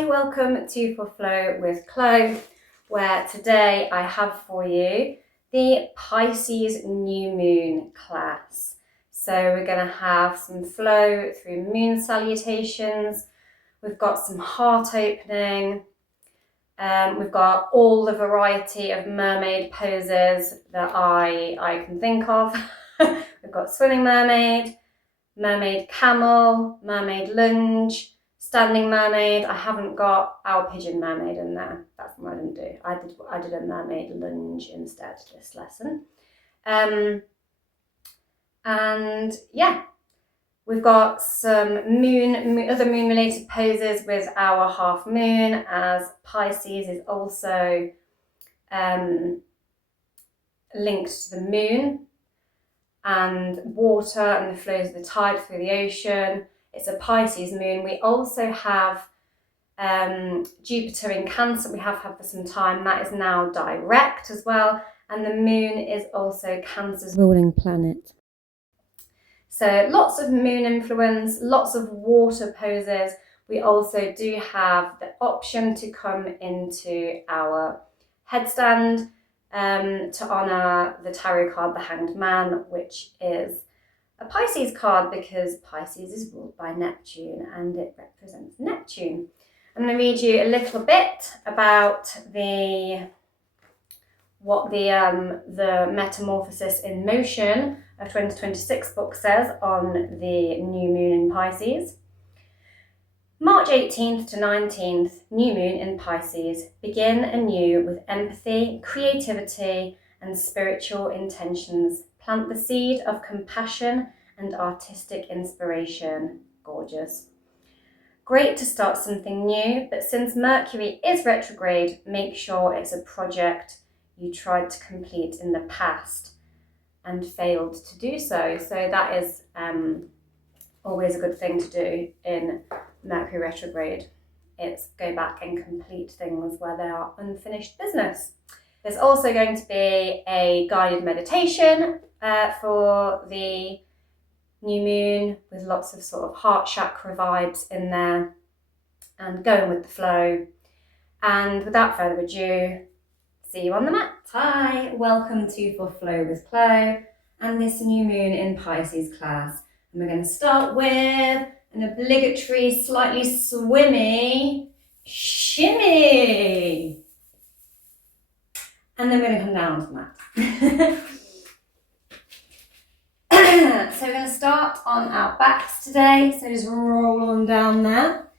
Hi, welcome to For Flow with Chloe, where today I have for you the Pisces new moon class. So we're going to have some flow through moon salutations. We've got some heart opening. We've got all the variety of mermaid poses that I can think of. We've got swimming mermaid, mermaid camel, mermaid lunge, standing mermaid. I haven't got our pigeon mermaid in there. That's what I didn't do. I did a mermaid lunge instead this lesson. And yeah, we've got some other moon related poses with our half moon, as Pisces is also linked to the moon and water and the flows of the tide through the ocean. It's a Pisces moon. We also have Jupiter in Cancer. We have had for some time. That is now direct as well. And the moon is also Cancer's ruling planet. So lots of moon influence, lots of water poses. We also do have the option to come into our headstand to honour the tarot card, the Hanged Man, which is a Pisces card because Pisces is ruled by Neptune and it represents Neptune. I'm going to read you a little bit about what the Metamorphosis in Motion of 2026 book says on the new moon in Pisces. March 18th to 19th, new moon in Pisces. Begin anew with empathy, creativity, and spiritual intentions. Plant the seed of compassion and artistic inspiration. Gorgeous. Great to start something new, but since Mercury is retrograde, make sure it's a project you tried to complete in the past and failed to do so. So that is always a good thing to do in Mercury retrograde. It's go back and complete things where they are unfinished business. There's also going to be a guided meditation for the new moon with lots of sort of heart chakra vibes in there and going with the flow. And without further ado, see you on the mat. Hi, welcome to For Flow with Chloe and this new moon in Pisces class. And we're going to start with an obligatory, slightly swimmy shimmy. And then we're going to come down to the mat. So we're going to start on our backs today. So just roll on down there.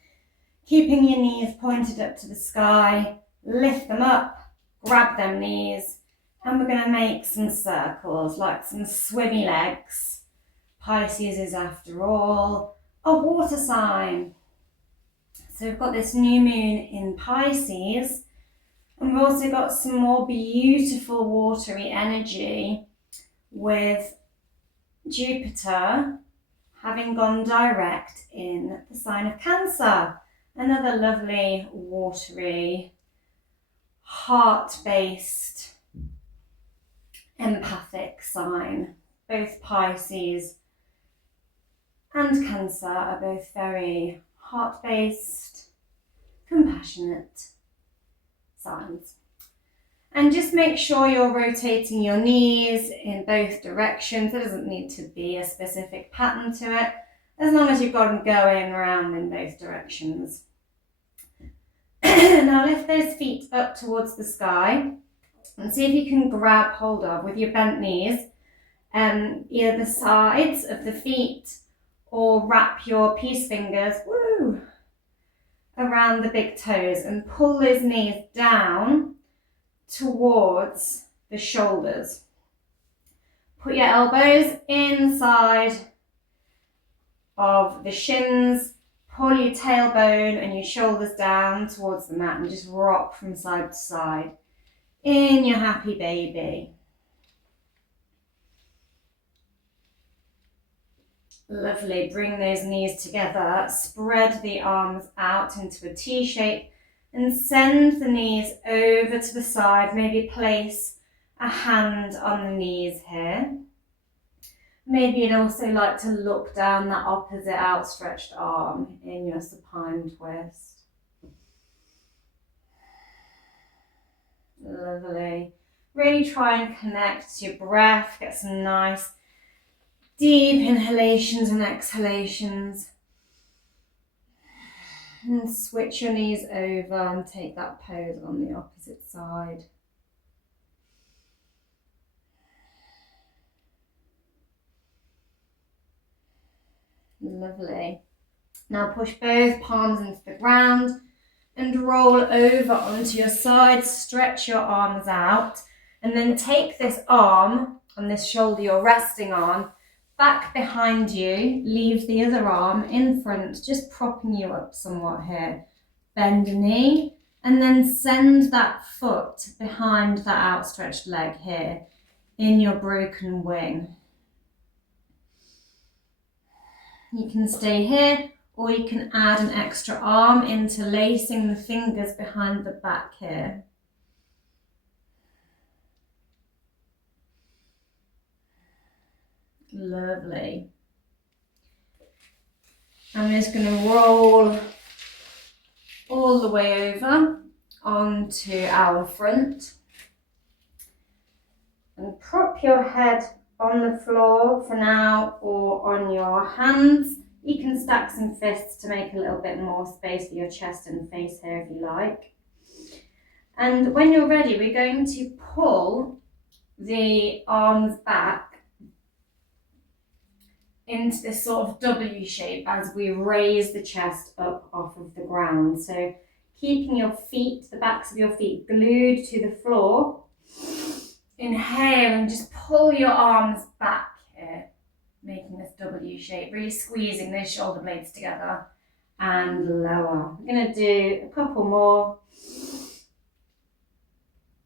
Keeping your knees pointed up to the sky. Lift them up. Grab them knees. And we're going to make some circles, like some swimmy legs. Pisces is, after all, a water sign. So we've got this new moon in Pisces. And we've also got some more beautiful watery energy with Jupiter having gone direct in the sign of Cancer. Another lovely watery, heart-based, empathic sign. Both Pisces and Cancer are both very heart-based, compassionate signs. And just make sure you're rotating your knees in both directions. There doesn't need to be a specific pattern to it, as long as you've got them going around in both directions. Now lift those feet up towards the sky and see if you can grab hold of, with your bent knees, either the sides of the feet or wrap your peace fingers around the big toes and pull those knees down towards the shoulders. Put your elbows inside of the shins, pull your tailbone and your shoulders down towards the mat and just rock from side to side in your happy baby. Lovely, bring those knees together, spread the arms out into a T shape and send the knees over to the side. Maybe place a hand on the knees here. Maybe you'd also like to look down that opposite outstretched arm in your supine twist. Lovely. Really try and connect to your breath. Get some nice deep inhalations and exhalations. And switch your knees over and take that pose on the opposite side. Lovely. Now push both palms into the ground and roll over onto your side. Stretch your arms out and then take this arm on this shoulder you're resting on back behind you. Leave the other arm in front, just propping you up somewhat here. Bend a knee and then send that foot behind that outstretched leg here in your broken wing. You can stay here, or you can add an extra arm, interlacing the fingers behind the back here. Lovely. I'm just going to roll all the way over onto our front and prop your head on the floor for now, or on your hands. You can stack some fists to make a little bit more space for your chest and face here if you like. And when you're ready, we're going to pull the arms back into this sort of W shape as we raise the chest up off of the ground. So keeping your feet, the backs of your feet glued to the floor. Inhale and just pull your arms back here, making this W shape, really squeezing those shoulder blades together, and lower. We're going to do a couple more.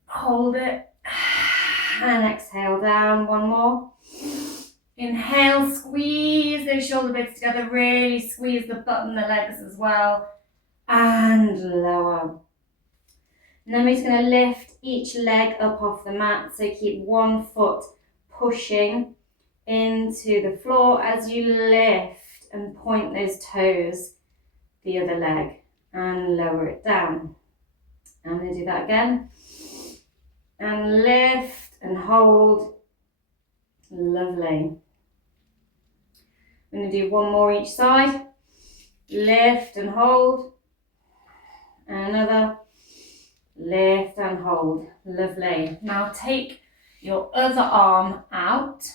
Hold it and exhale down. One more. Inhale, squeeze those shoulder blades together, really squeeze the butt and the legs as well, and lower. And then we're just going to lift each leg up off the mat, so keep one foot pushing into the floor as you lift and point those toes, the other leg, and lower it down. I'm going to do that again. And lift and hold. Lovely. I'm going to do one more each side. Lift and hold. And another. Lift and hold. Lovely. Now take your other arm out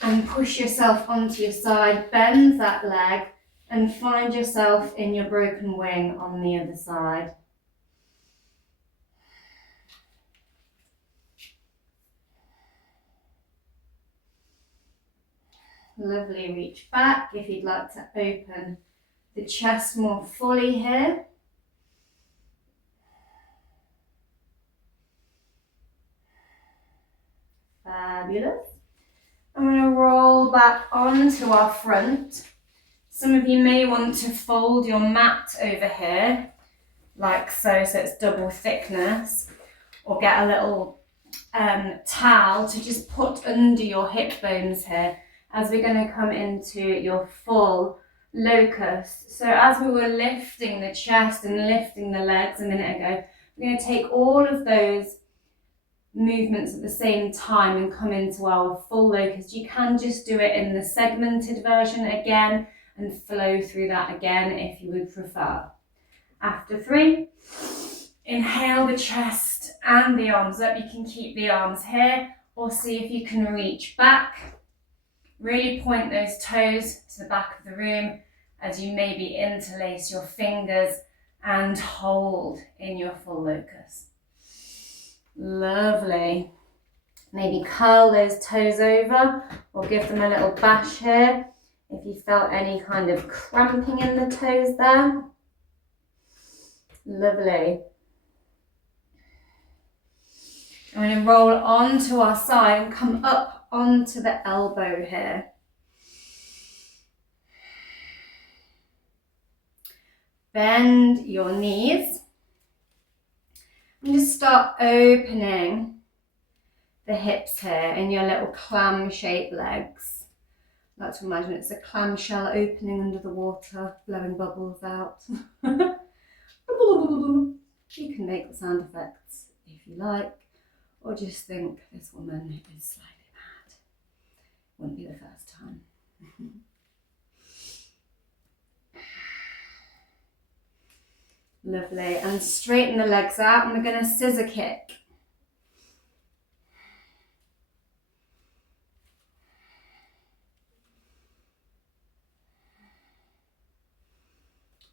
and push yourself onto your side. Bend that leg and find yourself in your broken wing on the other side. Lovely. Reach back if you'd like to open the chest more fully here. Fabulous. I'm going to roll back onto our front. Some of you may want to fold your mat over here, like so, so it's double thickness, or get a little towel to just put under your hip bones here, as we're going to come into your full locus. So as we were lifting the chest and lifting the legs a minute ago, we're going to take all of those movements at the same time and come into our full locus. You can just do it in the segmented version again and flow through that again if you would prefer. After 3, inhale the chest and the arms up. You can keep the arms here or see if you can reach back. Really point those toes to the back of the room as you maybe interlace your fingers and hold in your full locus. Lovely. Maybe curl those toes over or give them a little bash here if you felt any kind of cramping in the toes there. Lovely. I'm going to roll onto our side and come up onto the elbow here. Bend your knees. And just start opening the hips here in your little clam-shaped legs. I like to imagine it's a clamshell opening under the water, blowing bubbles out. You can make the sound effects if you like, or just think this woman is slightly mad. Wouldn't be the first time. Lovely, and straighten the legs out, and we're going to scissor kick.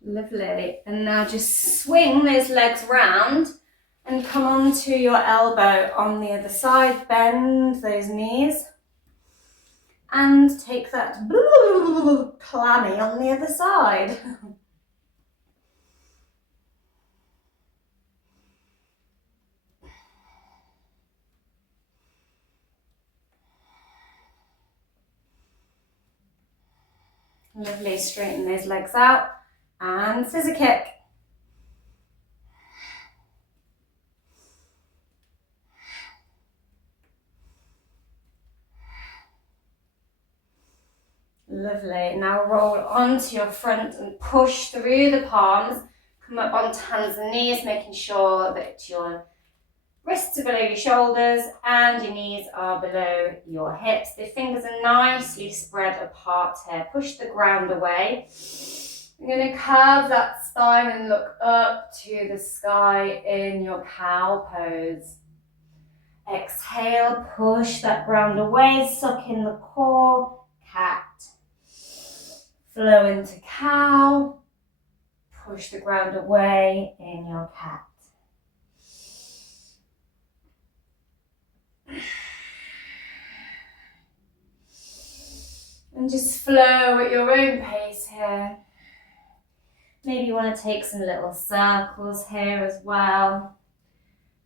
Lovely, and now just swing those legs round and come onto your elbow on the other side, bend those knees and take that clammy on the other side. Lovely, straighten those legs out and scissor kick. Lovely, now roll onto your front and push through the palms. Come up onto hands and knees, making sure that your wrists are below your shoulders and your knees are below your hips. The fingers are nicely spread apart here. Push the ground away. You're going to curve that spine and look up to the sky in your cow pose. Exhale, push that ground away, suck in the core, cat. Flow into cow, push the ground away in your cat. And just flow at your own pace here. Maybe you want to take some little circles here as well.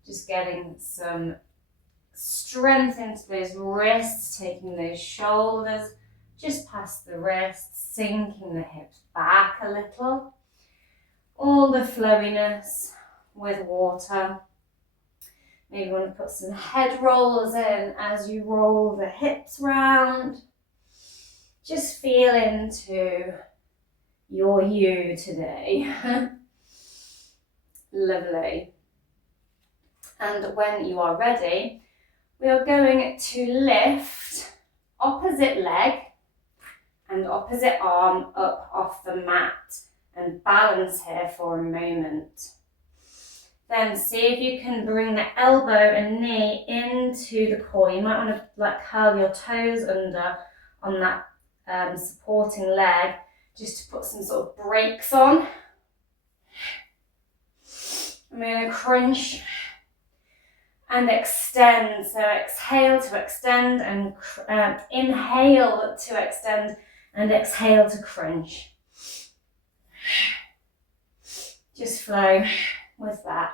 Just getting some strength into those wrists, taking those shoulders just past the wrists, sinking the hips back a little. All the flowiness with water. Maybe you want to put some head rolls in as you roll the hips round. Just feel into your you today. Lovely. And when you are ready, we are going to lift opposite leg and opposite arm up off the mat and balance here for a moment. Then see if you can bring the elbow and knee into the core. You might want to curl your toes under on that supporting leg, just to put some sort of brakes on. I'm going to crunch and extend. So exhale to extend and inhale to extend and exhale to crunch. Just flow with that.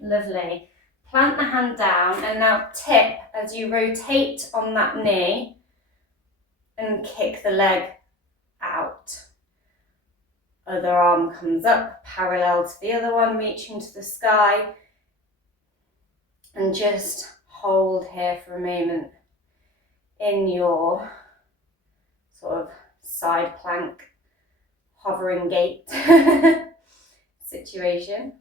Lovely. Plant the hand down and now tip as you rotate on that knee and kick the leg out. Other arm comes up, parallel to the other one, reaching to the sky. And just hold here for a moment in your sort of side plank, hovering gait situation.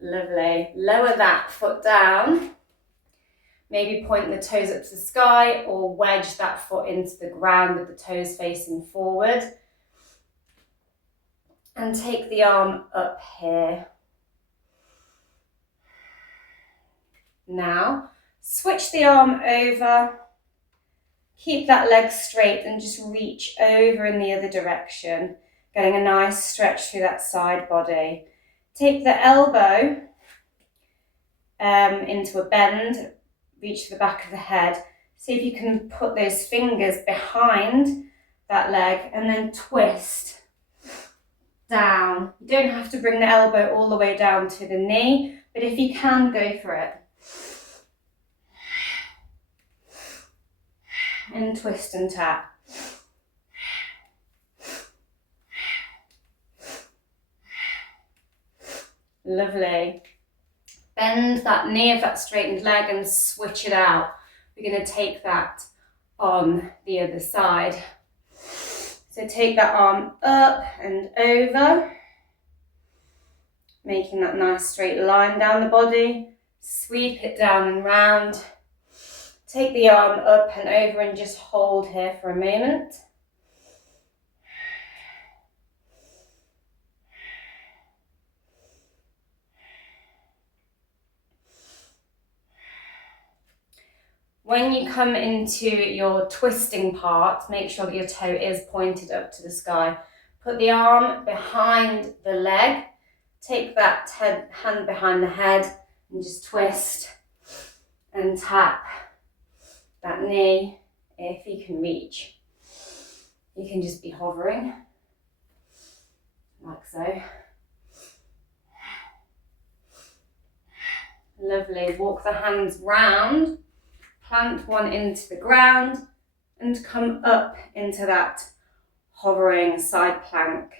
Lovely. Lower that foot down. Maybe point the toes up to the sky or wedge that foot into the ground with the toes facing forward. And take the arm up here. Now, switch the arm over. Keep that leg straight and just reach over in the other direction, getting a nice stretch through that side body. Take the elbow into a bend, reach to the back of the head. See if you can put those fingers behind that leg and then twist down. You don't have to bring the elbow all the way down to the knee, but if you can, go for it. And twist and tap. Lovely. Bend that knee of that straightened leg and switch it out. We're going to take that on the other side. So take that arm up and over, making that nice straight line down the body. Sweep it down and round. Take the arm up and over and just hold here for a moment. When you come into your twisting part, make sure that your toe is pointed up to the sky. Put the arm behind the leg. Take that hand behind the head and just twist and tap that knee if you can reach. You can just be hovering, like so. Lovely. Walk the hands round. Plant one into the ground and come up into that hovering side plank,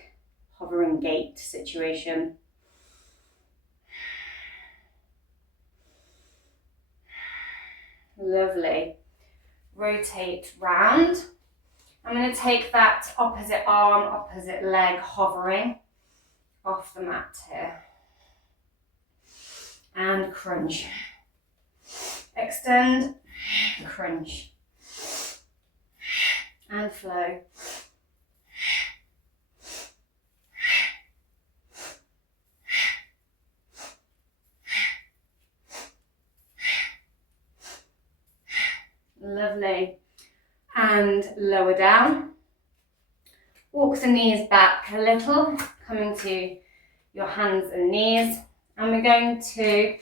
hovering gate situation. Lovely. Rotate round. I'm going to take that opposite arm, opposite leg hovering off the mat here. And crunch. Extend, crunch, and flow. Lovely. And lower down. Walk the knees back a little, coming to your hands and knees. And we're going to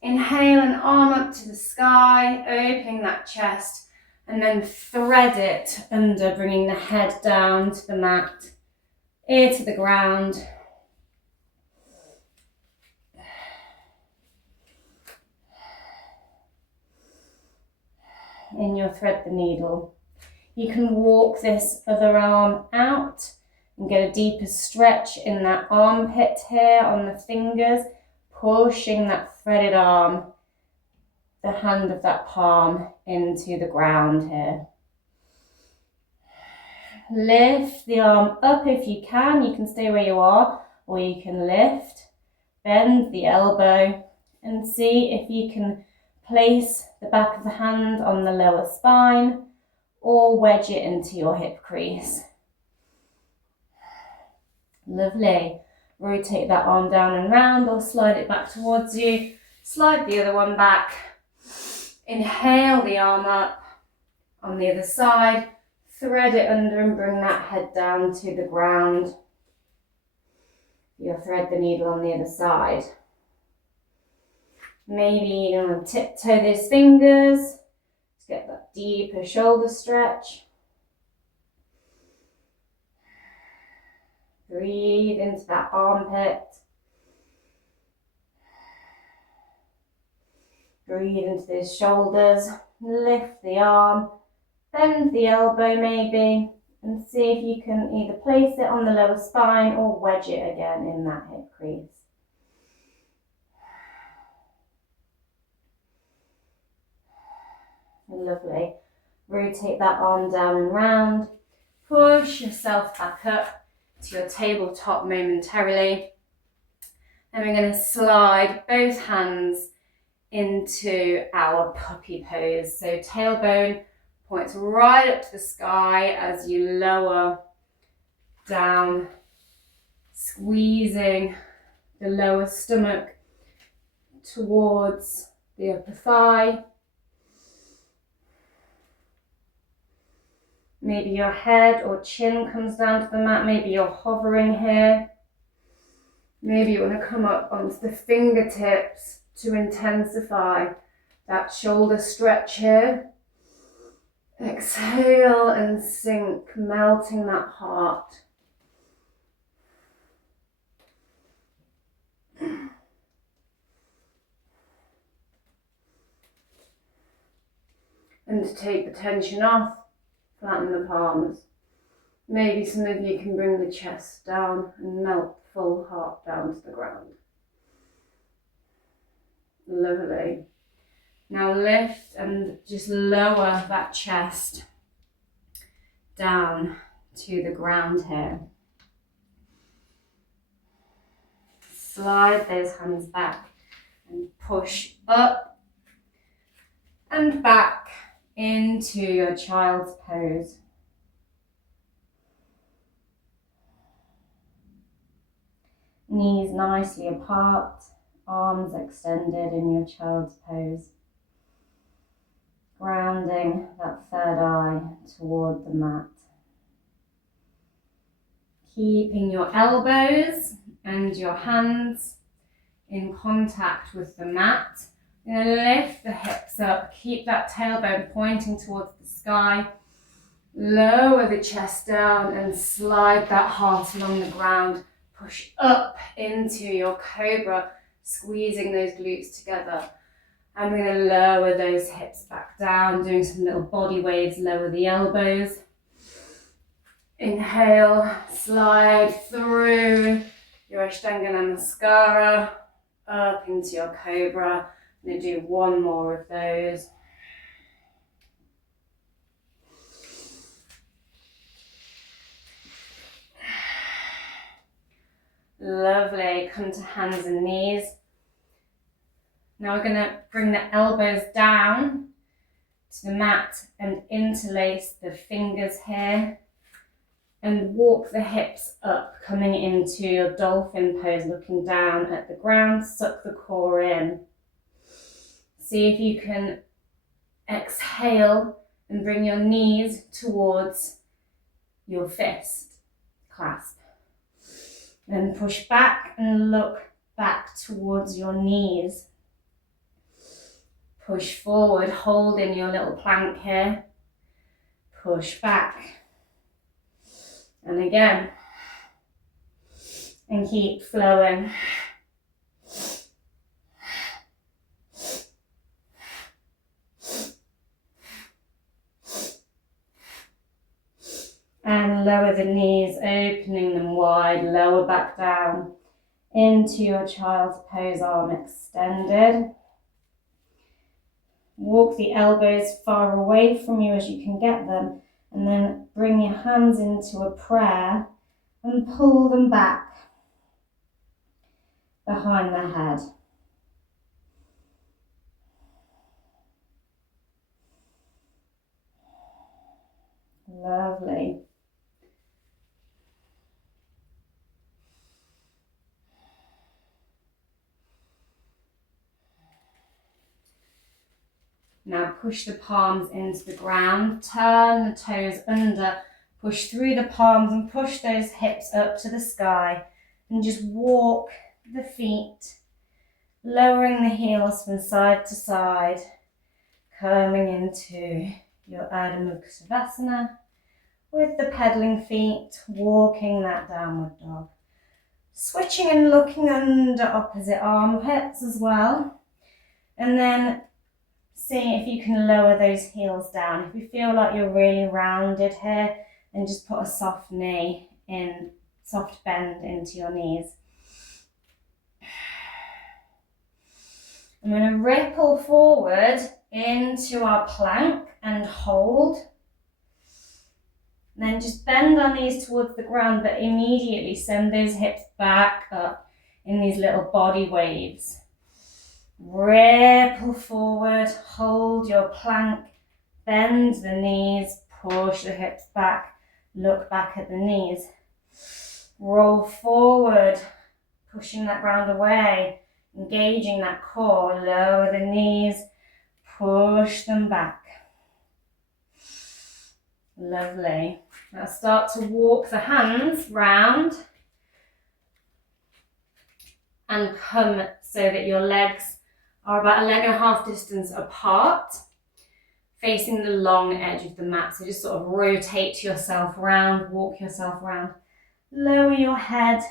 inhale an arm up to the sky, opening that chest, and then thread it under, bringing the head down to the mat, ear to the ground. In your thread the needle. You can walk this other arm out and get a deeper stretch in that armpit here on the fingers, pushing that threaded arm, the hand of that palm into the ground here. Lift the arm up if you can. You can stay where you are, or you can lift. Bend the elbow and see if you can place the back of the hand on the lower spine or wedge it into your hip crease. Lovely. Rotate that arm down and round or slide it back towards you. Slide the other one back. Inhale the arm up on the other side. Thread it under and bring that head down to the ground. You'll thread the needle on the other side. Maybe you want to tiptoe those fingers to get that deeper shoulder stretch. Breathe into that armpit. Breathe into those shoulders. Lift the arm. Bend the elbow maybe. And see if you can either place it on the lower spine or wedge it again in that hip crease. Lovely. Rotate that arm down and round. Push yourself back up to your tabletop momentarily. And we're going to slide both hands into our puppy pose. So tailbone points right up to the sky as you lower down, squeezing the lower stomach towards the upper thigh. Maybe your head or chin comes down to the mat. Maybe you're hovering here. Maybe you want to come up onto the fingertips to intensify that shoulder stretch here. Exhale and sink, melting that heart. And to take the tension off, flatten the palms. Maybe some of you can bring the chest down and melt the full heart down to the ground. Lovely. Now lift and just lower that chest down to the ground here. Slide those hands back and push up and back into your child's pose. Knees nicely apart, arms extended in your child's pose. Grounding that third eye toward the mat. Keeping your elbows and your hands in contact with the mat. You're going to lift the hips up, keep that tailbone pointing towards the sky. Lower the chest down and slide that heart along the ground. Push up into your cobra, squeezing those glutes together. I'm going to lower those hips back down, doing some little body waves, lower the elbows. Inhale, slide through your Ashtanga Namaskara, up into your cobra. I'm going to do one more of those. Lovely, come to hands and knees. Now we're going to bring the elbows down to the mat and interlace the fingers here and walk the hips up, coming into your dolphin pose, looking down at the ground, suck the core in. See if you can exhale and bring your knees towards your fist clasp. Then push back and look back towards your knees. Push forward, hold in your little plank here. Push back. And again. And keep flowing. And lower the knees, opening them wide, lower back down into your child's pose, arm extended. Walk the elbows far away from you as you can get them, and then bring your hands into a prayer and pull them back behind the head. Lovely. Now push the palms into the ground, turn the toes under, push through the palms and push those hips up to the sky and just walk the feet, lowering the heels from side to side, coming into your Ardha Mukha Savasana with the pedaling feet, walking that downward dog. Switching and looking under opposite armpits as well, and then see if you can lower those heels down. If you feel like you're really rounded here, then just put a soft knee in, soft bend into your knees. I'm going to ripple forward into our plank and hold. And then just bend our knees towards the ground, but immediately send those hips back up in these little body waves. Ripple forward, hold your plank, bend the knees, push the hips back, look back at the knees. Roll forward, pushing that ground away, engaging that core, lower the knees, push them back. Lovely. Now start to walk the hands round and come so that your legs are about 1.5 leg distance apart, facing the long edge of the mat. So just sort of rotate yourself around, walk yourself around, lower your head.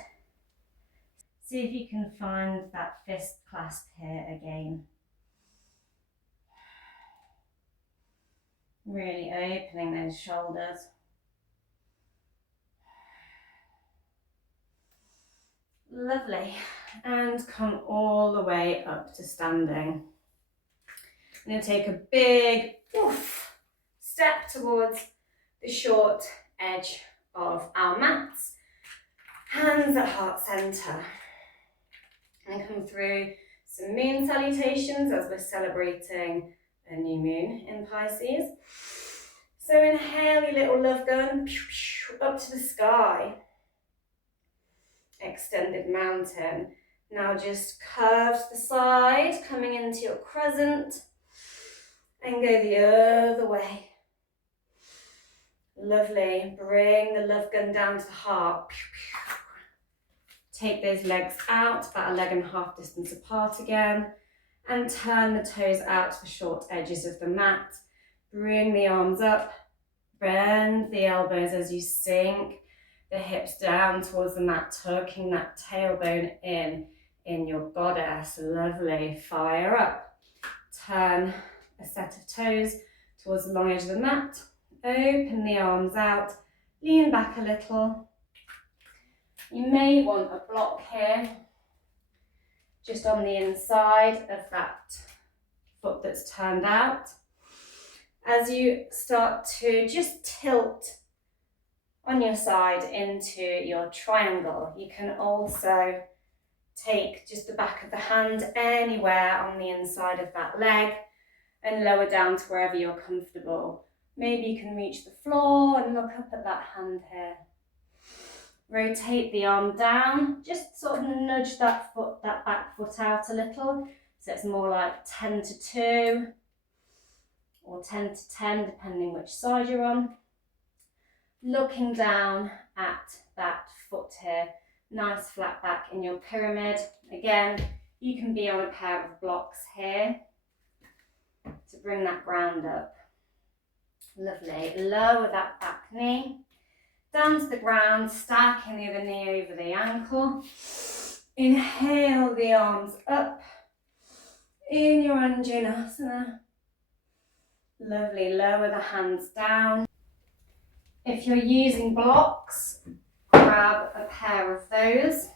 See if you can find that fist clasp here again. Really opening those shoulders. Lovely. And come all the way up to standing. I'm going to take a big step towards the short edge of our mats. Hands at heart center. And come through some moon salutations as we're celebrating a new moon in Pisces. So inhale your little love gun up to the sky. Extended mountain. Now just curve to the side, coming into your crescent, and go the other way. Lovely. Bring the love gun down to the heart. Take those legs out, about a leg and a half distance apart again, and turn the toes out to the short edges of the mat. Bring the arms up, bend the elbows as you sink the hips down towards the mat, tucking that tailbone in your goddess. Lovely. Fire up. Turn a set of toes towards the long edge of the mat. Open the arms out, lean back a little. You may want a block here, just on the inside of that foot that's turned out. As you start to just tilt on your side into your triangle, you can also take just the back of the hand anywhere on the inside of that leg and lower down to wherever you're comfortable. Maybe you can reach the floor and look up at that hand here. Rotate the arm down, just sort of nudge that back foot out a little, so it's more like 10 to 2 or 10 to 10, depending which side you're on. Looking down at that foot here, nice flat back in your pyramid. Again, you can be on a pair of blocks here to bring that ground up. Lovely. Lower that back knee down to the ground, stacking the other knee over the ankle. Inhale the arms up in your Anjanasana. Lovely. Lower the hands down. If you're using blocks, grab a pair of those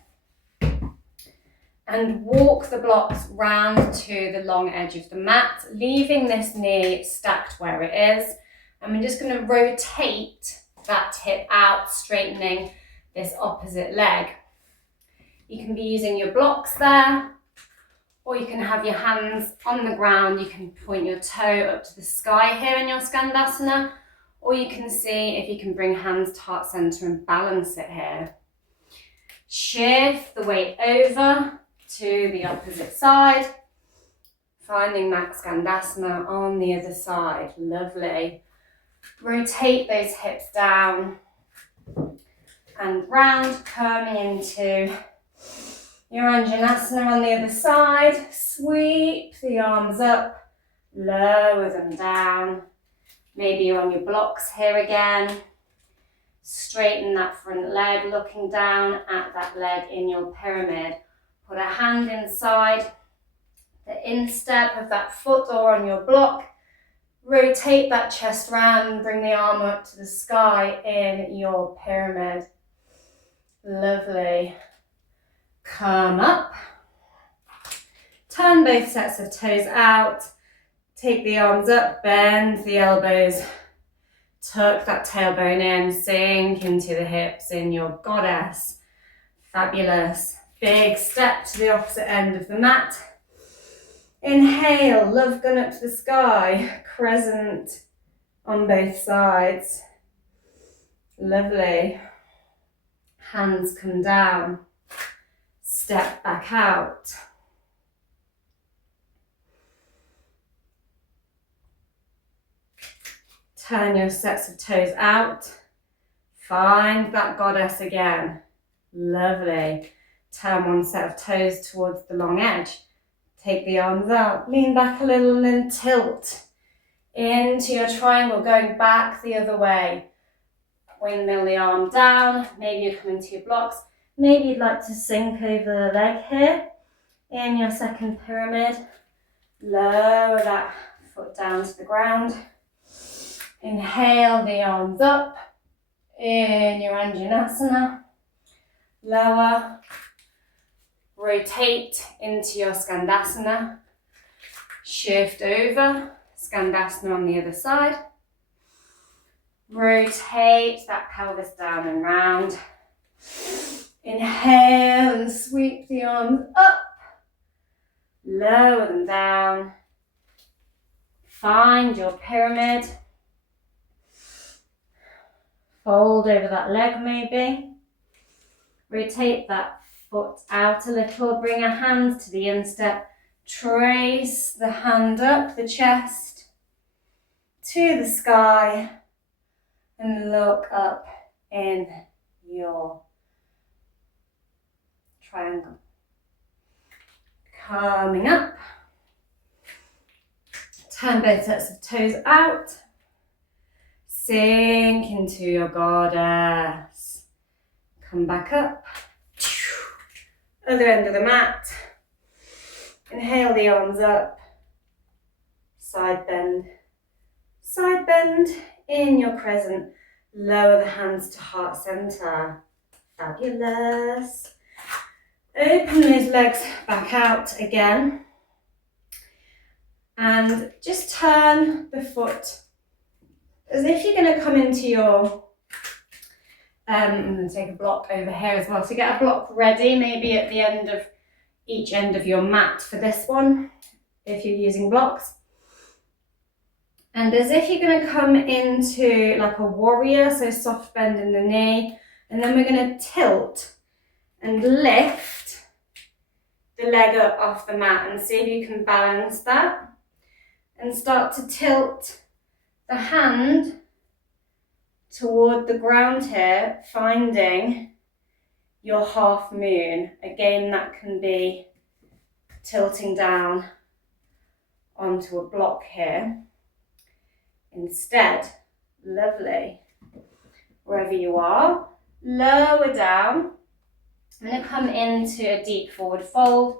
and walk the blocks round to the long edge of the mat, leaving this knee stacked where it is. And we're just going to rotate that hip out, straightening this opposite leg. You can be using your blocks there, or you can have your hands on the ground. You can point your toe up to the sky here in your Skandasana, or you can see if you can bring hands to heart center and balance it here. Shift the weight over to the opposite side, finding that Skandasana on the other side. Lovely. Rotate those hips down and round, coming into your Anjanasana on the other side. Sweep the arms up, lower them down. Maybe you're on your blocks here again. Straighten that front leg, looking down at that leg in your pyramid. Put a hand inside the instep of that foot or on your block. Rotate that chest round, bring the arm up to the sky in your pyramid. Lovely. Come up. Turn both sets of toes out. Take the arms up, bend the elbows. Tuck that tailbone in, sink into the hips in your goddess. Fabulous. Big step to the opposite end of the mat. Inhale, love gun up to the sky, crescent on both sides. Lovely. Hands come down, step back out. Turn your sets of toes out, find that goddess again. Lovely. Turn one set of toes towards the long edge. Take the arms out, lean back a little and tilt into your triangle, going back the other way. Windmill the arm down, maybe you're coming to your blocks. Maybe you'd like to sink over the leg here in your second pyramid. Lower that foot down to the ground. Inhale the arms up in your Anjanasana. Lower. Rotate into your Skandasana. Shift over, Skandasana on the other side. Rotate that pelvis down and round. Inhale and sweep the arms up. Lower them down. Find your pyramid. Fold over that leg maybe. Rotate that foot out a little. Bring a hand to the instep. Trace the hand up the chest to the sky and look up in your triangle. Coming up. Turn both sets of toes out. Sink into your goddess. Come back up. Other end of the mat. Inhale the arms up. Side bend. Side bend in your present. Lower the hands to heart center. Fabulous. Open those legs back out again. And just turn the foot as if you're going to come into your, I'm going to take a block over here as well. So get a block ready, maybe at the end of each end of your mat for this one, if you're using blocks. And as if you're going to come into like a warrior, so soft bend in the knee. And then we're going to tilt and lift the leg up off the mat and see if you can balance that. And start to tilt the hand toward the ground here, finding your half moon. Again, that can be tilting down onto a block here. Instead, lovely. Wherever you are, lower down. I'm going to come into a deep forward fold.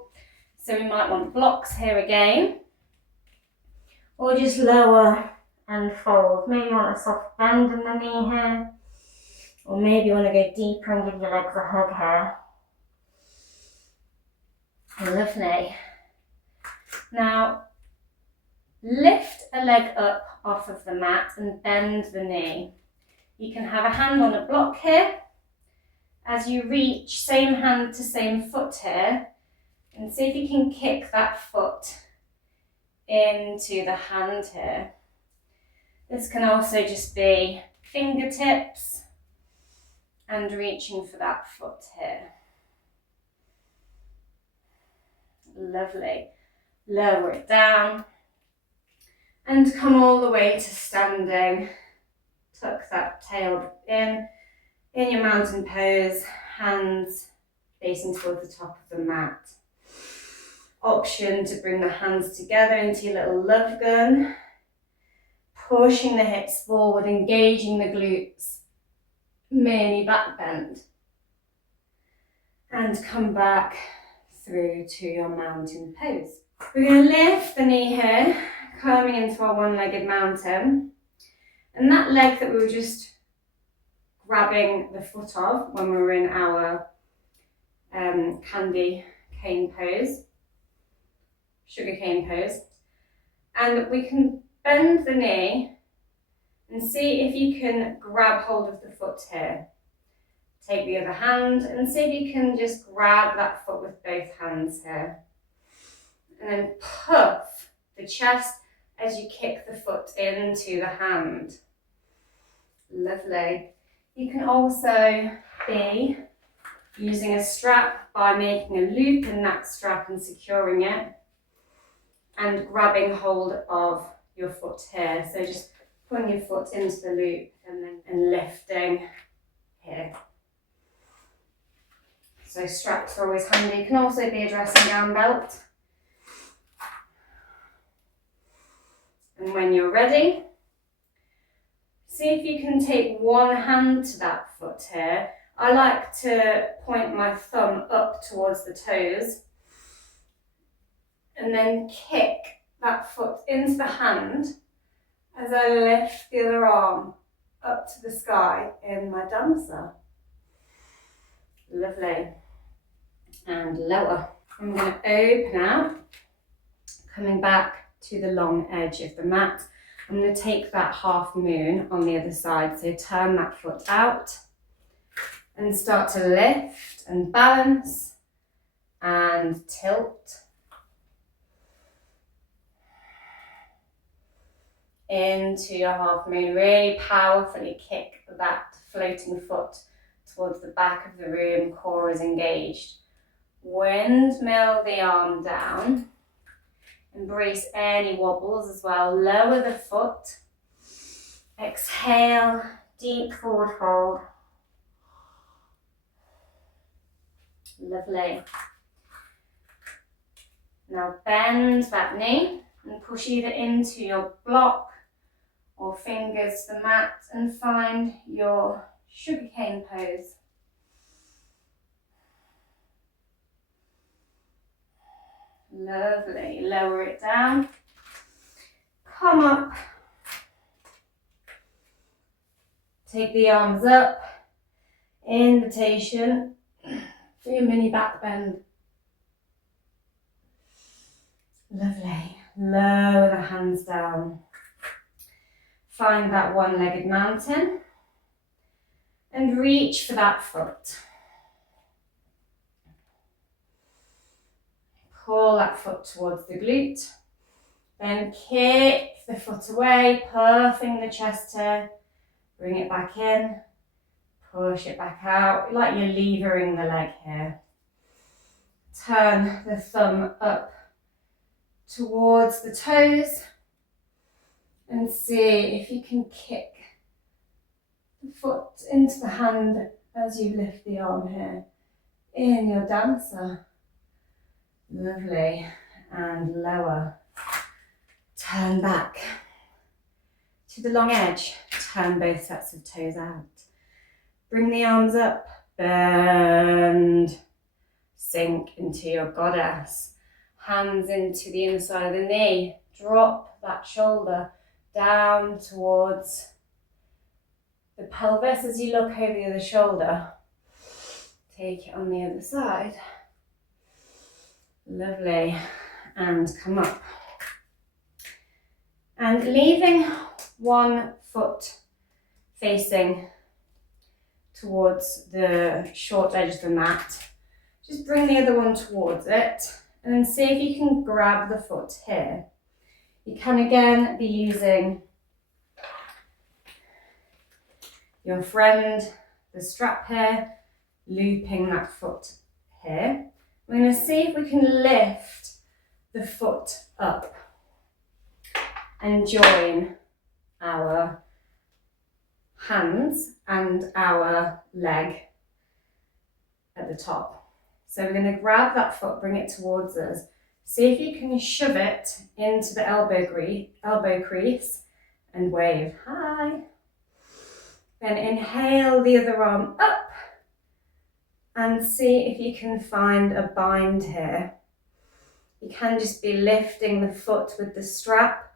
So we might want blocks here again. Or just lower and fold. Maybe you want a soft bend in the knee here. Or maybe you want to go deeper and give your legs a hug here. Lovely. Now, lift a leg up off of the mat and bend the knee. You can have a hand on a block here. As you reach, same hand to same foot here. And see if you can kick that foot into the hand here. This can also just be fingertips and reaching for that foot here. Lovely. Lower it down and come all the way to standing. Tuck that tail in your mountain pose, hands facing towards the top of the mat. Option to bring the hands together into your little love gun, pushing the hips forward, engaging the glutes, mini back bend, and come back through to your mountain pose. We're going to lift the knee here, coming into our one-legged mountain, and that leg that we were just grabbing the foot of when we were in our candy cane pose, sugar cane pose, and we can bend the knee and see if you can grab hold of the foot here. Take the other hand and see if you can just grab that foot with both hands here. And then puff the chest as you kick the foot into the hand. Lovely. You can also be using a strap by making a loop in that strap and securing it, and grabbing hold of your foot here. So just putting your foot into the loop and lifting here. So straps are always handy. It can also be a dressing gown belt. And when you're ready, see if you can take one hand to that foot here. I like to point my thumb up towards the toes and then kick that foot into the hand as I lift the other arm up to the sky in my dancer. Lovely. And lower. I'm going to open out, coming back to the long edge of the mat. I'm going to take that half moon on the other side. So turn that foot out and start to lift and balance and tilt. Into your half moon. Really powerfully kick that floating foot towards the back of the room. Core is engaged. Windmill the arm down. Embrace any wobbles as well. Lower the foot. Exhale, deep forward fold. Lovely. Now bend that knee and push either into your block or fingers to the mat and find your sugarcane pose. Lovely. Lower it down. Come up. Take the arms up. Invitation for your mini back bend. Lovely. Lower the hands down. Find that one-legged mountain and reach for that foot. Pull that foot towards the glute. Then kick the foot away, puffing the chest hair. Bring it back in. Push it back out, like you're levering the leg here. Turn the thumb up towards the toes and see if you can kick the foot into the hand as you lift the arm here in your dancer. Lovely. And lower. Turn back to the long edge. Turn both sets of toes out. Bring the arms up. Bend. Sink into your goddess. Hands into the inside of the knee. Drop that shoulder down towards the pelvis as you look over the other shoulder. Take it on the other side. Lovely. And come up. And leaving one foot facing towards the short edge of the mat, just bring the other one towards it and then see if you can grab the foot here. You can again be using your friend, the strap here, looping that foot here. We're going to see if we can lift the foot up and join our hands and our leg at the top. So we're going to grab that foot, bring it towards us. See if you can shove it into the elbow crease and wave. Hi. Then inhale the other arm up and see if you can find a bind here. You can just be lifting the foot with the strap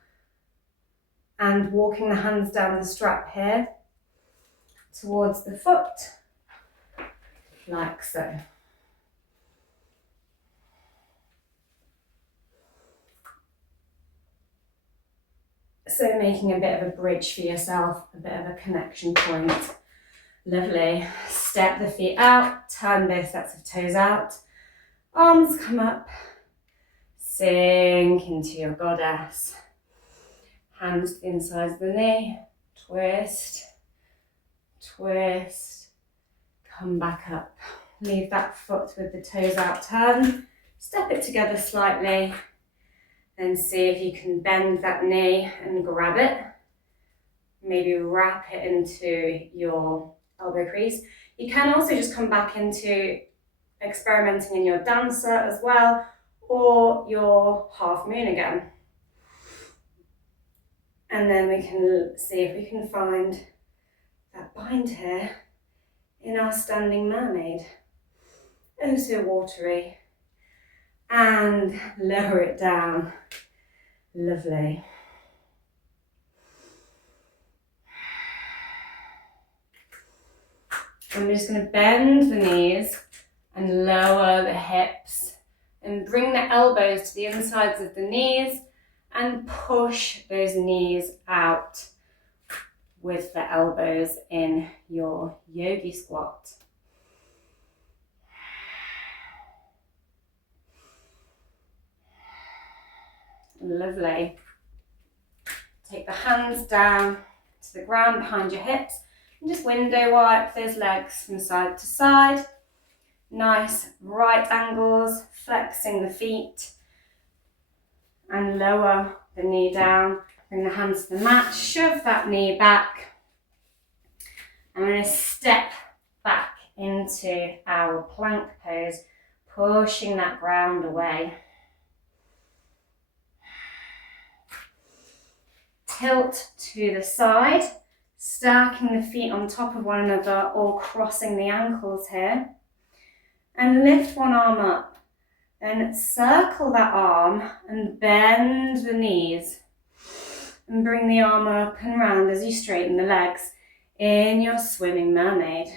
and walking the hands down the strap here towards the foot, like so. So making a bit of a bridge for yourself, a bit of a connection point. Lovely. Step the feet out, turn both sets of toes out, arms come up, sink into your goddess. Hands to the insides of the knee, twist, twist, come back up. Leave that foot with the toes out, turn, step it together slightly, then see if you can bend that knee and grab it. Maybe wrap it into your elbow crease. You can also just come back into experimenting in your dancer as well, or your half moon again. And then we can see if we can find that bind here in our standing mermaid. Oh, so watery. And lower it down. Lovely. And we're just going to bend the knees and lower the hips and bring the elbows to the insides of the knees and push those knees out with the elbows in your yogi squat. Lovely. Take the hands down to the ground behind your hips and just window wipe those legs from side to side. Nice right angles, flexing the feet and lower the knee down. Bring the hands to the mat, shove that knee back. I'm going to step back into our plank pose, pushing that ground away. Tilt to the side, stacking the feet on top of one another or crossing the ankles here. And lift one arm up. Then circle that arm and bend the knees. And bring the arm up and round as you straighten the legs in your swimming mermaid.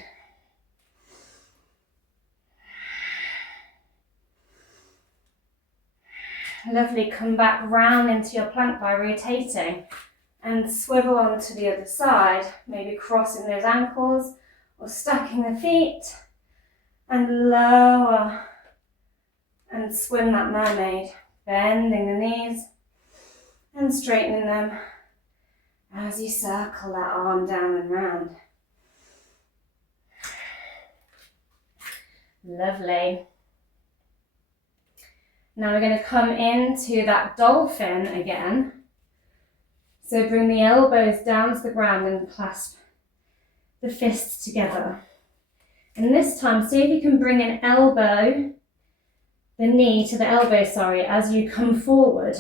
Lovely, come back round into your plank by rotating and swivel onto the other side, maybe crossing those ankles or stacking the feet and lower and swim that mermaid, bending the knees and straightening them as you circle that arm down and round. Lovely. Now we're going to come into that dolphin again. So bring the elbows down to the ground and clasp the fists together. And this time, see if you can bring an elbow, the knee to the elbow, as you come forward.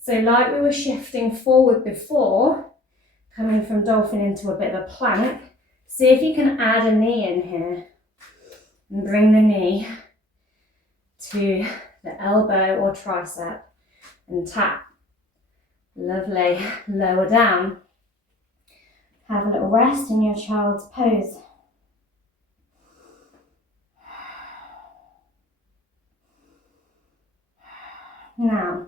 So like we were shifting forward before, coming from dolphin into a bit of a plank, see if you can add a knee in here and bring the knee to the elbow or tricep and tap. Lovely. Lower down. Have a little rest in your child's pose. Now,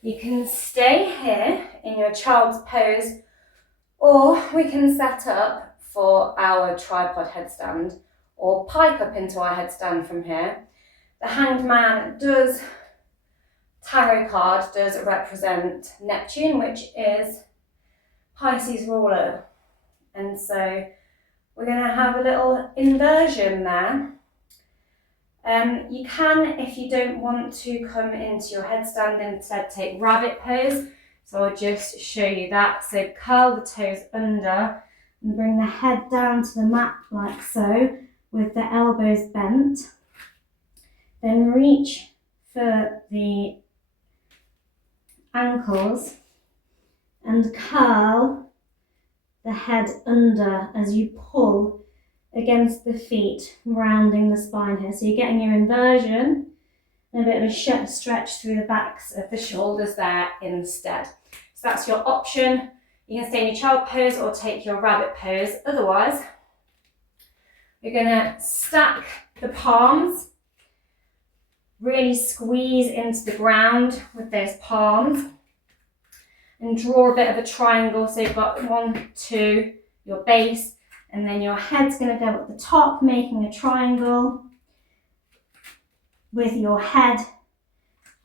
you can stay here in your child's pose, or we can set up for our tripod headstand or pike up into our headstand from here. The Hanged Man tarot card does represent Neptune, which is Pisces ruler. And so we're going to have a little inversion there. You can, if you don't want to come into your headstand, instead take rabbit pose. So I'll just show you that. So curl the toes under and bring the head down to the mat like so, with the elbows bent. Then reach for the ankles and curl the head under as you pull against the feet, rounding the spine here. So you're getting your inversion and a bit of a stretch through the backs of the shoulders there instead. So that's your option. You can stay in your child pose or take your rabbit pose. Otherwise, you're going to stack the palms, really squeeze into the ground with those palms and draw a bit of a triangle. So you've got 1, 2, your base, and then your head's going to go at the top, making a triangle with your head,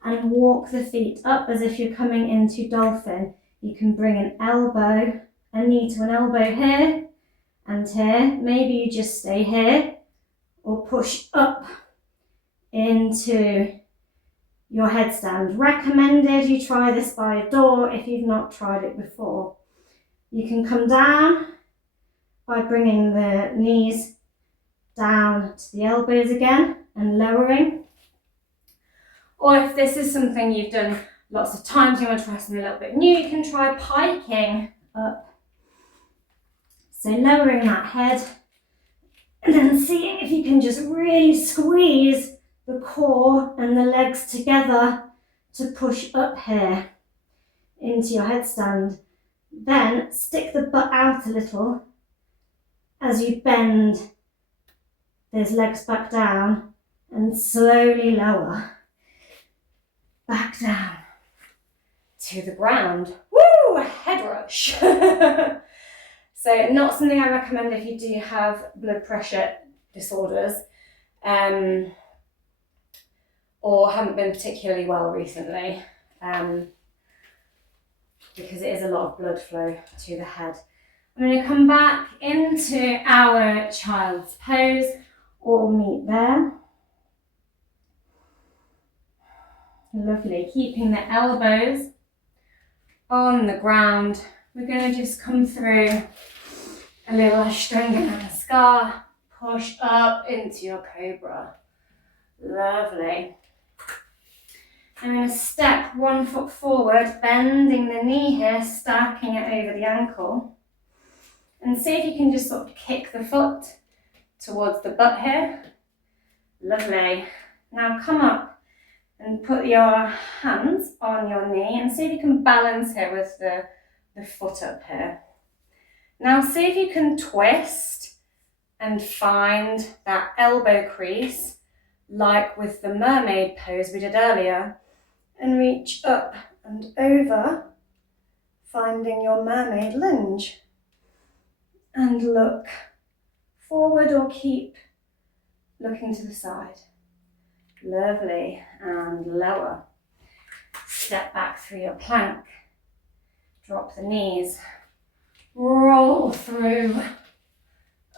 and walk the feet up as if you're coming into dolphin. You can bring an elbow, a knee to an elbow here and here. Maybe you just stay here or push up into your headstand. Recommended you try this by a door if you've not tried it before. You can come down by bringing the knees down to the elbows again and lowering. Or if this is something you've done lots of times, you want to try something a little bit new, you can try piking up. So lowering that head and then seeing if you can just really squeeze the core and the legs together to push up here into your headstand. Then stick the butt out a little as you bend those legs back down and slowly lower back down. to the ground. Woo! A head rush. So not something I recommend if you do have blood pressure disorders or haven't been particularly well recently, because it is a lot of blood flow to the head. I'm going to come back into our child's pose, or meet there. Lovely, keeping the elbows on the ground. We're going to just come through a little Ashtanga, push up into your cobra. Lovely. I'm going to step 1 foot forward, bending the knee here, stacking it over the ankle. And see if you can just sort of kick the foot towards the butt here. Lovely. Now come up and put your hands on your knee and see if you can balance here with the foot up here. Now see if you can twist and find that elbow crease, like with the mermaid pose we did earlier, and reach up and over, finding your mermaid lunge. And look forward or keep looking to the side. Lovely. And lower. Step back through your plank. Drop the knees. Roll through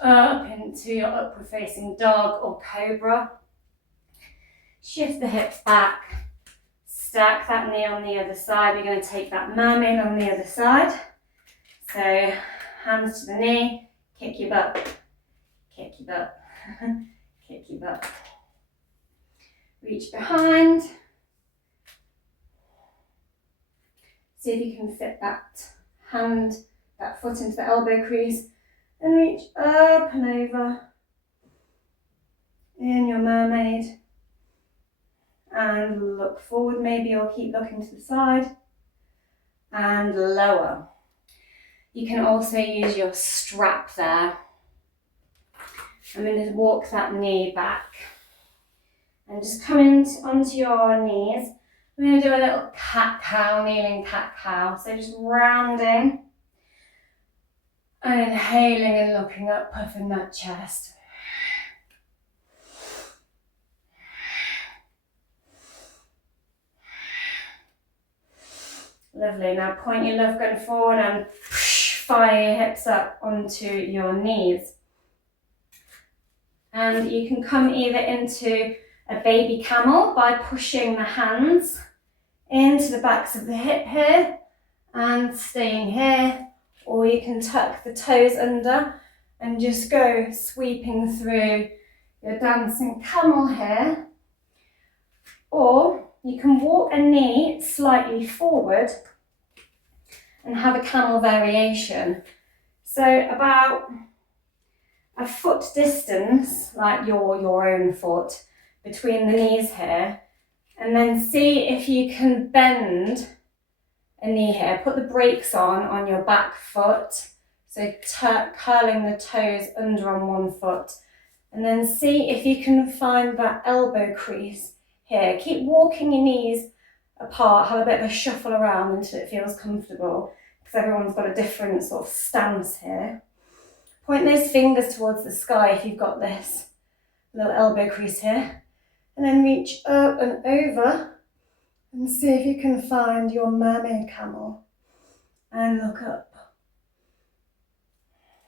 up into your upward facing dog or cobra. Shift the hips back. Stack that knee on the other side. We're going to take that mermaid on the other side. So hands to the knee, kick your butt, kick your butt, kick your butt. Reach behind. See if you can fit that hand, that foot into the elbow crease, and reach up and over in your mermaid. And look forward maybe, or keep looking to the side. And lower. You can also use your strap there. I'm going to walk that knee back. And just come onto your knees. I'm going to do a little cat-cow, kneeling cat-cow. So just rounding. And inhaling and looking up, puffing that chest. Lovely. Now point your love gun forward and fire your hips up onto your knees. And you can come either into a baby camel by pushing the hands into the backs of the hip here and staying here, or you can tuck the toes under and just go sweeping through your dancing camel here. Or you can walk a knee slightly forward and have a camel variation. So about a foot distance, like your own foot, between the knees here, and then see if you can bend a knee here. Put the brakes on your back foot, so curling the toes under on one foot, and then see if you can find that elbow crease here. Keep walking your knees apart, have a bit of a shuffle around until it feels comfortable, because everyone's got a different sort of stance here. Point those fingers towards the sky if you've got this little elbow crease here, and then reach up and over and see if you can find your mermaid camel and look up.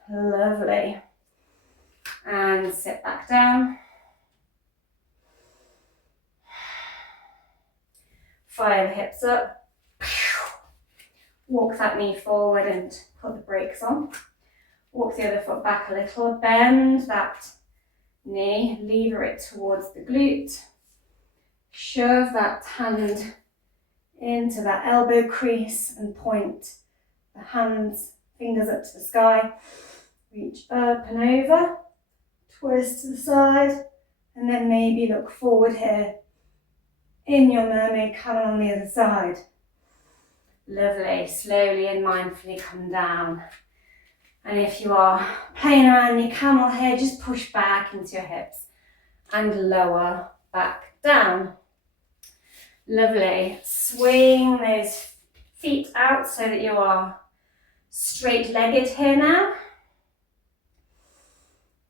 Lovely. And sit back down. Fire the hips up. Walk that knee forward and put the brakes on. Walk the other foot back a little. Bend that knee. Lever it towards the glute. Shove that hand into that elbow crease and point the hands, fingers up to the sky. Reach up and over. Twist to the side. And then maybe look forward here in your mermaid camel on the other side. Lovely. Slowly and mindfully come down. And if you are playing around your camel here, just push back into your hips and lower back down. Lovely. Swing those feet out so that you are straight-legged here now.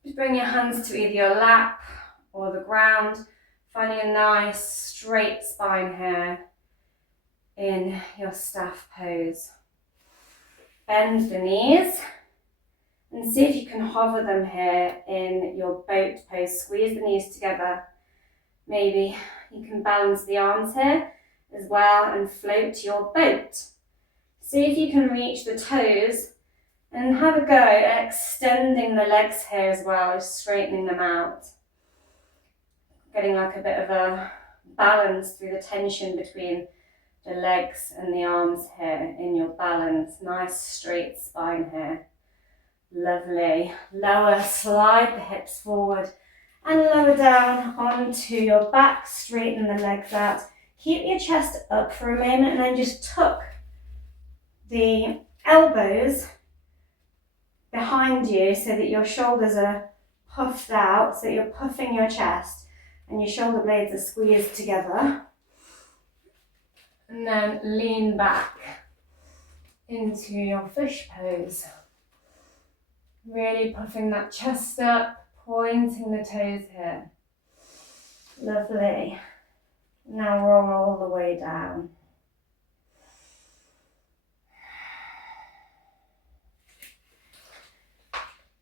Just bring your hands to either your lap or the ground, finding a nice straight spine here in your staff pose. Bend the knees and see if you can hover them here in your boat pose. Squeeze the knees together. Maybe you can balance the arms here as well and float your boat. See if you can reach the toes and have a go at extending the legs here as well, just straightening them out. Getting like a bit of a balance through the tension between the legs and the arms here in your balance. Nice straight spine here. Lovely. Lower, slide the hips forward and lower down onto your back. Straighten the legs out. Keep your chest up for a moment and then just tuck the elbows behind you so that your shoulders are puffed out, so that you're puffing your chest and your shoulder blades are squeezed together. And then lean back into your fish pose. Really puffing that chest up, pointing the toes here. Lovely. Now roll all the way down.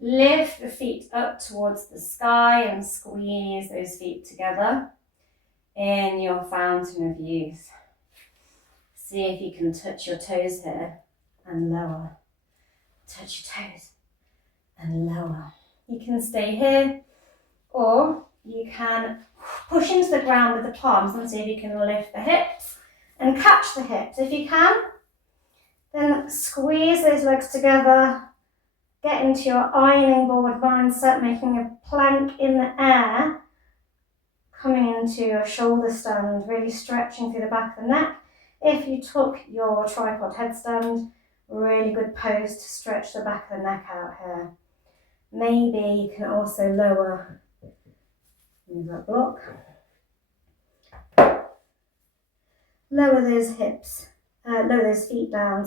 Lift the feet up towards the sky and squeeze those feet together in your fountain of youth. See if you can touch your toes here and lower. Touch your toes and lower. You can stay here or you can push into the ground with the palms and see if you can lift the hips and catch the hips. If you can, then squeeze those legs together. Get into your ironing board mindset, making a plank in the air, coming into your shoulder stand, really stretching through the back of the neck. If you took your tripod headstand, really good pose to stretch the back of the neck out here. Maybe you can also lower, move that block, lower those hips, lower those feet down,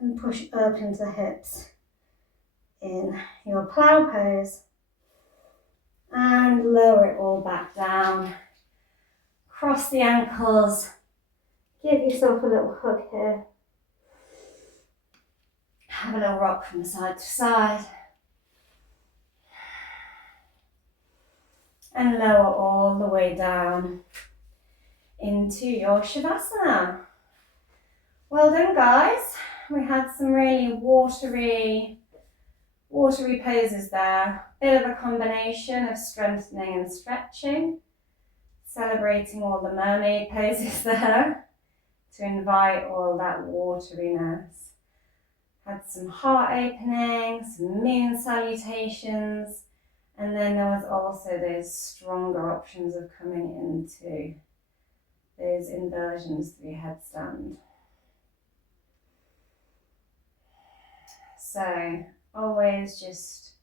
and push up into the hips in your plow pose. And lower it all back down. Cross the ankles. Give yourself a little hug here. Have a little rock from side to side. And lower all the way down into your Shavasana. Well done, guys. We had some really watery poses there. Bit of a combination of strengthening and stretching. Celebrating all the mermaid poses there to invite all that wateriness. Had some heart opening, some moon salutations, and then there was also those stronger options of coming into those inversions through headstand. So always just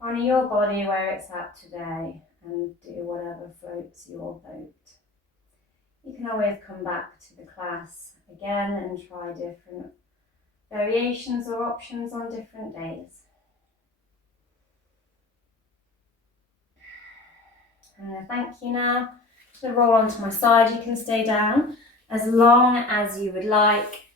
honour your body where it's at today and do whatever floats your boat. You can always come back to the class again and try different variations or options on different days. I'm going to thank you now. I'm going to roll onto my side. You can stay down as long as you would like.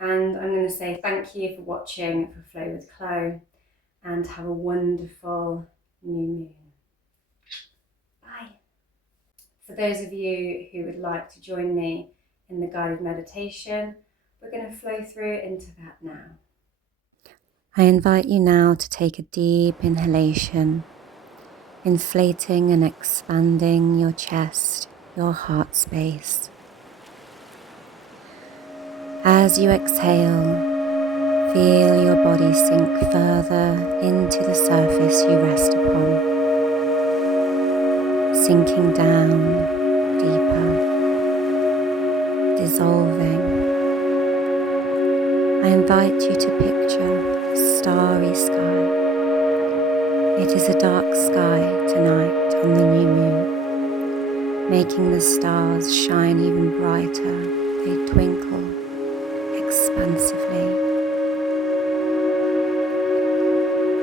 And I'm going to say thank you for watching for Flow with Chloe and have a wonderful new moon. Bye. For those of you who would like to join me in the guided meditation, we're going to flow through into that now. I invite you now to take a deep inhalation, inflating and expanding your chest, your heart space. As you exhale, feel your body sink further into the surface you rest upon, sinking down deeper, dissolving. I invite you to picture a starry sky. It is a dark sky tonight on the new moon, making the stars shine even brighter. They twinkle expansively.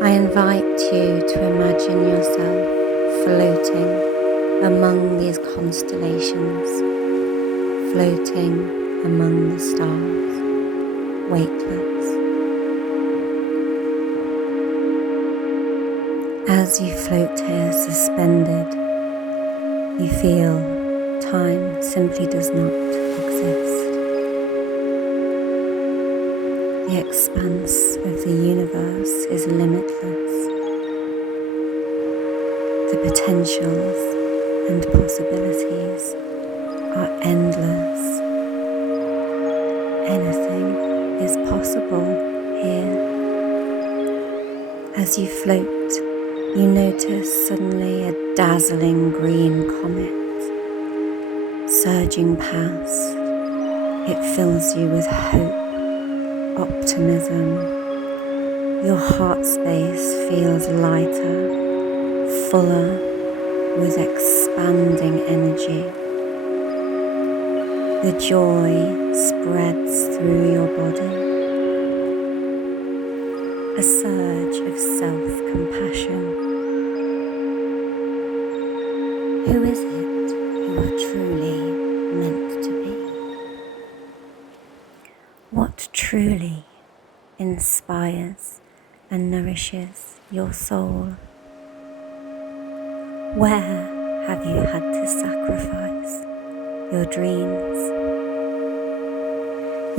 I invite you to imagine yourself floating among these constellations, floating among the stars, weightless. As you float here suspended, you feel time simply does not exist. The expanse of the universe is limitless. The potentials and possibilities are endless. Anything is possible here. As you float, you notice suddenly a dazzling green comet surging past. It fills you with hope, optimism. Your heart space feels lighter, fuller, with expanding energy. The joy spreads through your body. A surge of self-compassion. Who is it you are truly meant to be? What truly inspires and nourishes your soul? Where have you had to sacrifice your dreams?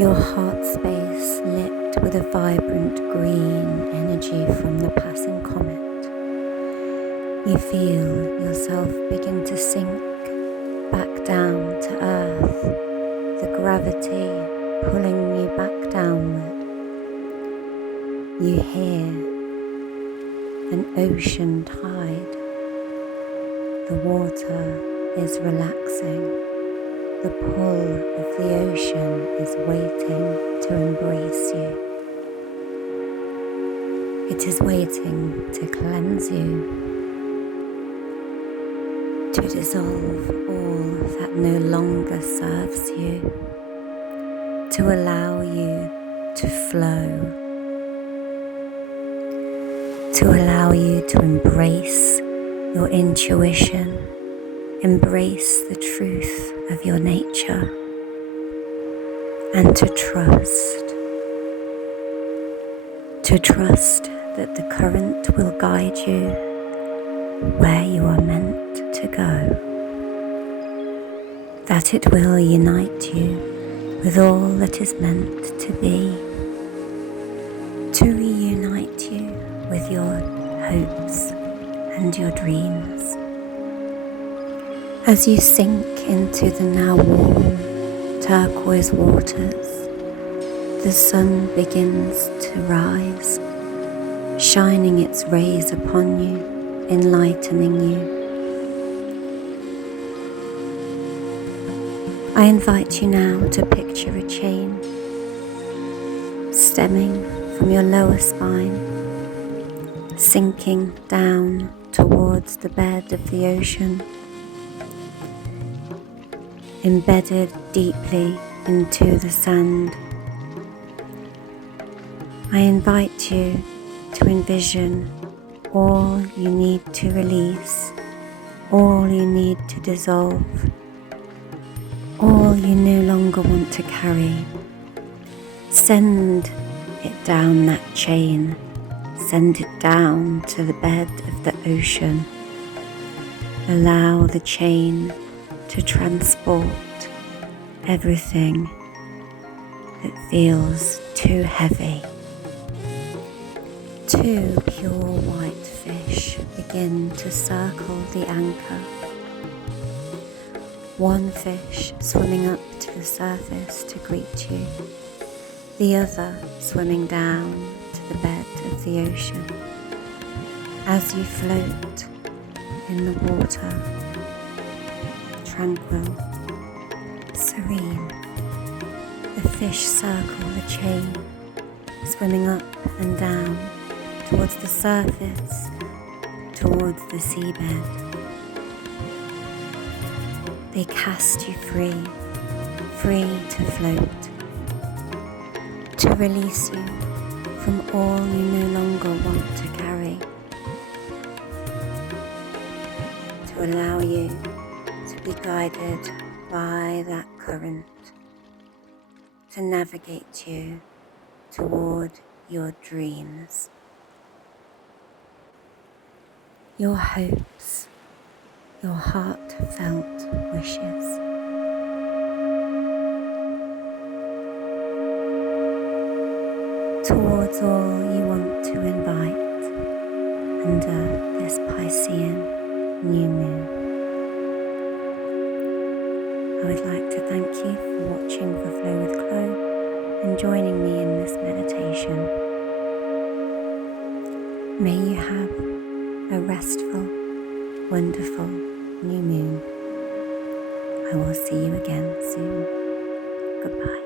Your heart space lit with a vibrant green energy from the passing comet. You feel yourself begin to sink back down to earth, the gravity pulling you back downward. You hear an ocean tide. The water is relaxing. The pull of the ocean is waiting to embrace you. It is waiting to cleanse you, to dissolve all that no longer serves you, to allow you to flow, to allow you to embrace your intuition, embrace the truth of your nature, and to trust that the current will guide you where you are meant to go, that it will unite you with all that is meant to be, to reunite you with your hopes and your dreams. As you sink into the now warm turquoise waters, the sun begins to rise, shining its rays upon you, enlightening you. I invite you now to picture a chain stemming from your lower spine, sinking down towards the bed of the ocean, embedded deeply into the sand. I invite you to envision all you need to release, all you need to dissolve, all you no longer want to carry. Send it down that chain, send it down to the bed of the ocean. Allow the chain to transport everything that feels too heavy. Two pure white fish begin to circle the anchor. One fish swimming up to the surface to greet you, the other swimming down to the bed of the ocean. As you float in the water, tranquil, serene, the fish circle the chain, swimming up and down towards the surface, towards the seabed. They cast you free to float, to release you from all you no longer want to carry, to allow you to be guided by that current, to navigate you toward your dreams, your hopes, your heartfelt wishes. Towards all you want to invite under this Piscean new moon. I would like to thank you for watching The Flow with Chloe and joining me in this meditation. May you have a restful, wonderful new moon. I will see you again soon. Goodbye.